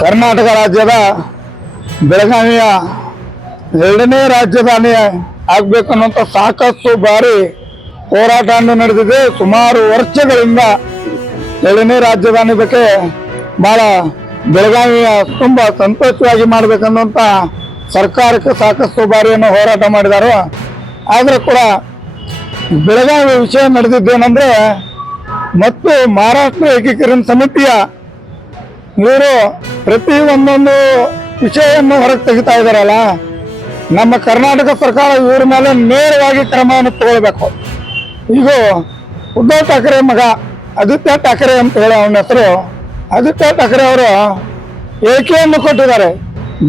ಕರ್ನಾಟಕ ರಾಜ್ಯದ ಬೆಳಗಾವಿಯ 2ನೇ ರಾಜಧಾನಿ ಆಗಬೇಕನ್ನುವಂಥ ಸಾಕಷ್ಟು ಬಾರಿ ಹೋರಾಟ ನಡೆದಿದೆ. ಸುಮಾರು ವರ್ಷಗಳಿಂದ 2ನೇ ರಾಜಧಾನಿ ಬಗ್ಗೆ ಬಹಳ ಬೆಳಗಾವಿಯ ತುಂಬ ಸಂತೋಷವಾಗಿ ಮಾಡಬೇಕನ್ನುವಂಥ ಸರ್ಕಾರಕ್ಕೆ ಸಾಕಷ್ಟು ಬಾರಿಯನ್ನು ಹೋರಾಟ ಮಾಡಿದರು. ಆದರೂ ಕೂಡ ಬೆಳಗಾವಿ ವಿಷಯ ನಡೆದಿದ್ದೇನೆಂದರೆ, ಮತ್ತು ಮಹಾರಾಷ್ಟ್ರ ಏಕೀಕರಣ ಸಮಿತಿಯ ಇವರು ಪ್ರತಿ ಒಂದೊಂದು ವಿಷಯವನ್ನು ಹೊರಗೆ ತೆಗಿತಾ ಇದ್ದಾರಲ್ಲ, ನಮ್ಮ ಕರ್ನಾಟಕ ಸರ್ಕಾರ ಇವ್ರ ಮೇಲೆ ನೇರವಾಗಿ ಕ್ರಮವನ್ನು ತಗೊಳ್ಬೇಕು. ಈಗ ಉದ್ಧವ್ ಠಾಕ್ರೆ ಮಗ ಆದಿತ್ಯ ಠಾಕ್ರೆ ಅಂತ ಹೇಳಿ ಅವನ ಹೆಸರು, ಆದಿತ್ಯ ಠಾಕ್ರೆ ಅವರು ಹೇಳಿಕೆಯನ್ನು ಕೊಟ್ಟಿದ್ದಾರೆ,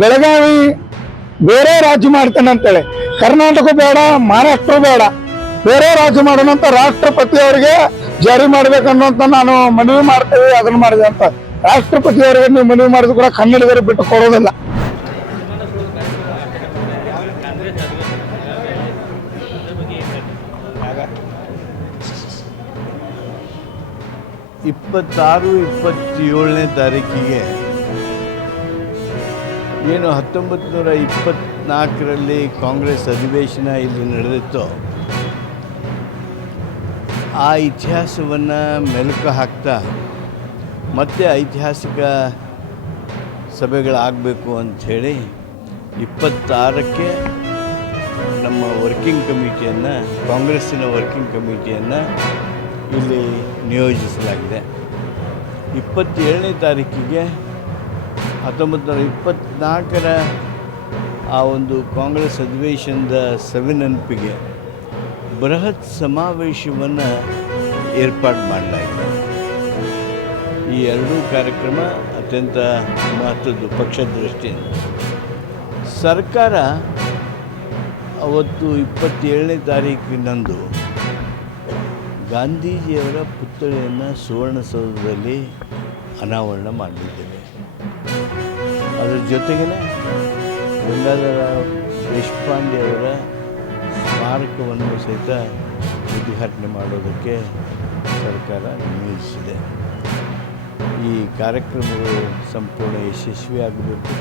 ಬೆಳಗಾವಿ ಬೇರೆ ರಾಜ್ಯ ಮಾಡ್ತೇನೆ ಅಂತೇಳಿ. ಕರ್ನಾಟಕ ಬೇಡ, ಮಹಾರಾಷ್ಟ್ರ ಬೇಡ, ಬೇರೆ ರಾಜ್ಯ ಮಾಡೋಣ ಅಂತ ರಾಷ್ಟ್ರಪತಿ ಅವರಿಗೆ ಜಾರಿ ಮಾಡ್ಬೇಕನ್ನುವಂತ ನಾನು ಮನವಿ ಮಾಡ್ತೇವೆ. ಅದನ್ನ ಮಾಡಿದೆ ಅಂತ ರಾಷ್ಟ್ರಪತಿ ಅವರಿಗೆ ನೀವು ಮನವಿ ಮಾಡಿದ್ರು ಕೂಡ ಕನ್ನಡಿಗರು ಬಿಟ್ಟು ಕೊಡೋದಿಲ್ಲ. ಇಪ್ಪತ್ತಾರು 27ನೇ ತಾರೀಕಿಗೆ ಏನು 1924ರಲ್ಲಿ ಕಾಂಗ್ರೆಸ್ ಅಧಿವೇಶನ ಇಲ್ಲಿ ನಡೆದಿತ್ತು, ಆ ಇತಿಹಾಸವನ್ನು ಮೆಲುಕು ಹಾಕ್ತಾ ಮತ್ತೆ ಐತಿಹಾಸಿಕ ಸಭೆಗಳಾಗಬೇಕು ಅಂಥೇಳಿ 26ಕ್ಕೆ ನಮ್ಮ ವರ್ಕಿಂಗ್ ಕಮಿಟಿಯನ್ನು, ಕಾಂಗ್ರೆಸ್ಸಿನ ವರ್ಕಿಂಗ್ ಕಮಿಟಿಯನ್ನು ಇಲ್ಲಿ ನಿಯೋಜಿಸಲಾಗಿದೆ. 27ನೇ ತಾರೀಕಿಗೆ 1924ರ ಆ ಒಂದು ಕಾಂಗ್ರೆಸ್ ಅಧಿವೇಶನದ ಸವಿನೆನಪಿಗೆ ಬೃಹತ್ ಸಮಾವೇಶವನ್ನು ಏರ್ಪಾಡು ಮಾಡಲಾಗಿದೆ. ಈ ಎರಡೂ ಕಾರ್ಯಕ್ರಮ ಅತ್ಯಂತ ಮಹತ್ವದ್ದು ಪಕ್ಷದ ದೃಷ್ಟಿಯಿಂದ. ಸರ್ಕಾರ ಅವತ್ತು 27ನೇ ತಾರೀಕಿನಂದು ಗಾಂಧೀಜಿಯವರ ಪುತ್ಥಳಿಯನ್ನು ಸುವರ್ಣಸೌಧದಲ್ಲಿ ಅನಾವರಣ ಮಾಡಲಿದ್ದೇವೆ. ಅದರ ಜೊತೆಗೇ ಗಂಗಾಧರ ದೇಶಪಾಂಡೆ ಅವರ ಸ್ಮಾರಕವನ್ನು ಸಹಿತ ಉದ್ಘಾಟನೆ ಮಾಡೋದಕ್ಕೆ ಸರ್ಕಾರ ನಿಯೋಜಿಸಿದೆ. ಈ ಕಾರ್ಯಕ್ರಮಗಳು ಸಂಪೂರ್ಣ ಯಶಸ್ವಿಯಾಗಬೇಕು.